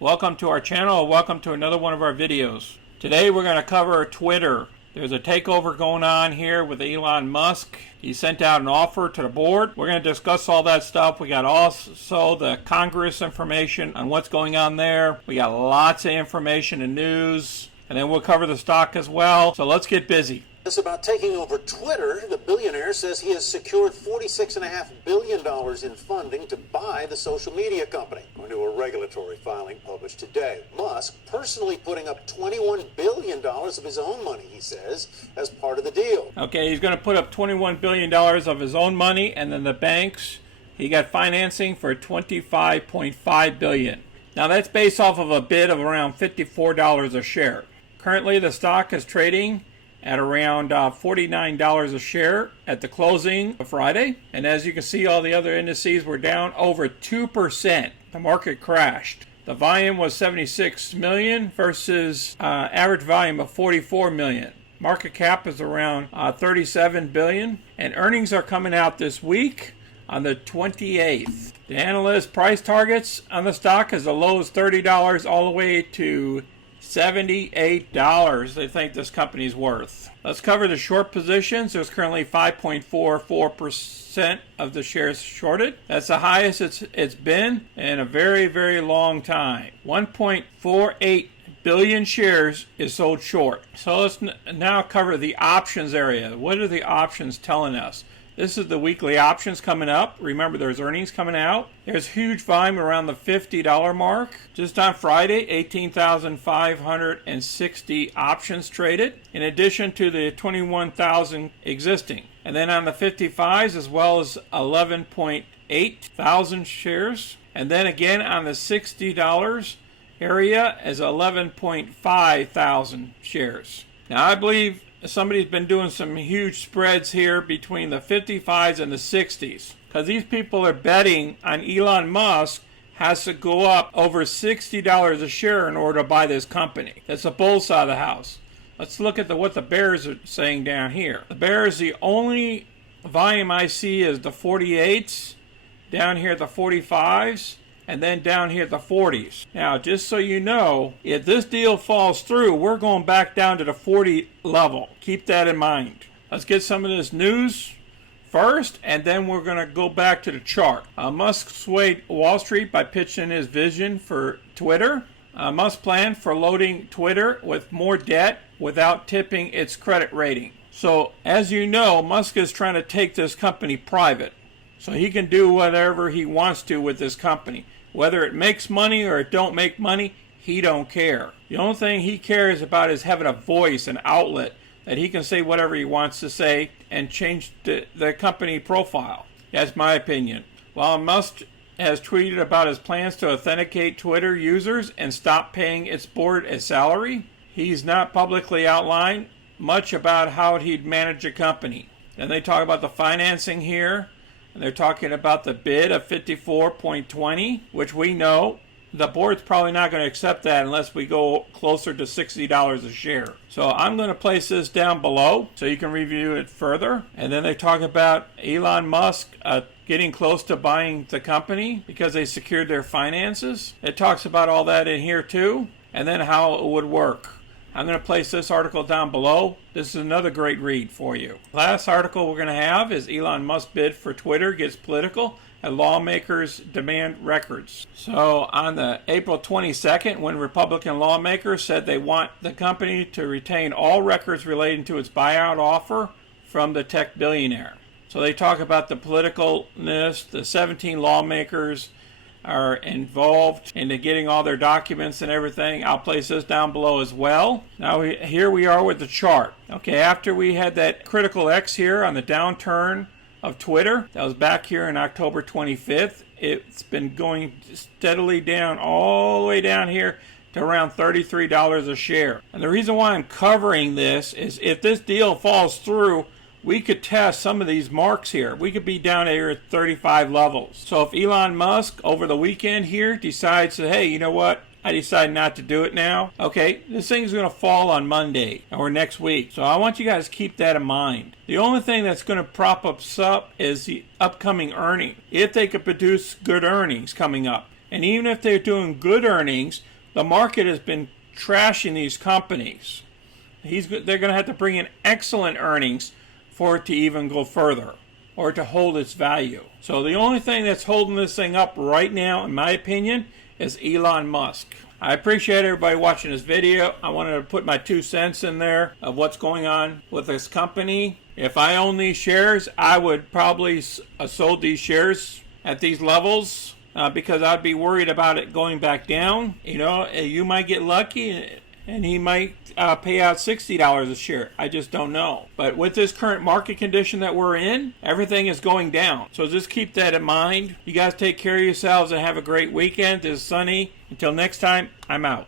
Welcome to our channel. Welcome to another one of our videos. Today we're going to cover Twitter. There's a takeover going on here with Elon Musk. He sent out an offer to the board. We're going to discuss all that stuff. We got also the Congress information on what's going on there. We got lots of information and news. And then we'll cover the stock as well. So let's get busy. It's about taking over Twitter. The billionaire says he has secured $46.5 billion in funding to buy the social media company, according to a regulatory filing published today. Musk personally putting up $21 billion of his own money, he says, as part of the deal. Okay, he's going to put up $21 billion of his own money, and then the banks, he got financing for $25.5 billion. Now that's based off of a bid of around $54 a share. Currently the stock is trading at around $49 a share at the closing of Friday. And as you can see, all the other indices were down over 2%. The market crashed. The volume was 76 million versus average volume of 44 million. Market cap is around 37 billion. And earnings are coming out this week on the 28th. The analyst price targets on the stock is as low as $30 all the way to $78 they think this company's worth. Let's cover the short positions. There's currently 5.44% of the shares shorted. That's the highest it's been in a very, very long time. 1.48 billion shares is sold short. So let's now cover the options area. What are the options telling us? This is the weekly options coming up. Remember, there's earnings coming out. There's huge volume around the $50 mark. Just on Friday, 18,560 options traded, in addition to the 21,000 existing. And then on the 55s, as well as 11.8 thousand shares. And then again on the $60 area as 11.5 thousand shares. Now, I believe somebody's been doing some huge spreads here between the 55s and the 60s, because these people are betting on Elon Musk has to go up over $60 a share in order to buy this company. That's the bull side of the house. Let's look at what the bears are saying down here. The bears, the only volume I see is the 48s, down here the 45s, and then down here at the 40s. Now, just so you know, if this deal falls through, we're going back down to the 40 level. Keep that in mind. Let's get some of this news first, and then we're going to go back to the chart. Musk swayed Wall Street by pitching his vision for Twitter. Musk planned for loading Twitter with more debt without tipping its credit rating. So, as you know, Musk is trying to take this company private, so he can do whatever he wants to with this company. Whether it makes money or it don't make money, he don't care. The only thing he cares about is having a voice, an outlet, that he can say whatever he wants to say and change the company profile. That's my opinion. While Musk has tweeted about his plans to authenticate Twitter users and stop paying its board a salary, he's not publicly outlined much about how he'd manage a company. Then they talk about the financing here. And they're talking about the bid of 54.20, which we know the board's probably not going to accept that unless we go closer to $60 a share. So I'm going to place this down below so you can review it further. And then they talk about Elon Musk getting close to buying the company because they secured their finances. It talks about all that in here too, and then how it would work. I'm going to place this article down below. This is another great read for you. Last article we're going to have is Elon Musk bid for Twitter gets political and lawmakers demand records. So on the April 22nd, when Republican lawmakers said they want the company to retain all records relating to its buyout offer from the tech billionaire. So they talk about the politicalness. The 17 lawmakers are involved into getting all their documents and everything. I'll place this down below as well. Now here we are with the chart. Okay, after we had that critical X here on the downturn of Twitter, that was back here on October 25th. It's been going steadily down all the way down here to around $33 a share. And the reason why I'm covering this is if this deal falls through, we could test some of these marks here. We could be down here at 35 levels. So if Elon Musk over the weekend here decides that, hey, you know what? I decide not to do it now. Okay, this thing's going to fall on Monday or next week. So I want you guys to keep that in mind. The only thing that's going to prop us up is the upcoming earning. If they could produce good earnings coming up. And even if they're doing good earnings, the market has been trashing these companies. They're going to have to bring in excellent earnings for it to even go further or to hold its value. So the only thing that's holding this thing up right now, in my opinion, is Elon Musk. I appreciate everybody watching this video. I wanted to put my 2 cents in there of what's going on with this company. If I own these shares, I would probably sold these shares at these levels because I'd be worried about it going back down. You know, you might get lucky and he might pay out $60 a share. I just don't know. But with this current market condition that we're in, everything is going down. So just keep that in mind. You guys take care of yourselves and have a great weekend. It's sunny. Until next time, I'm out.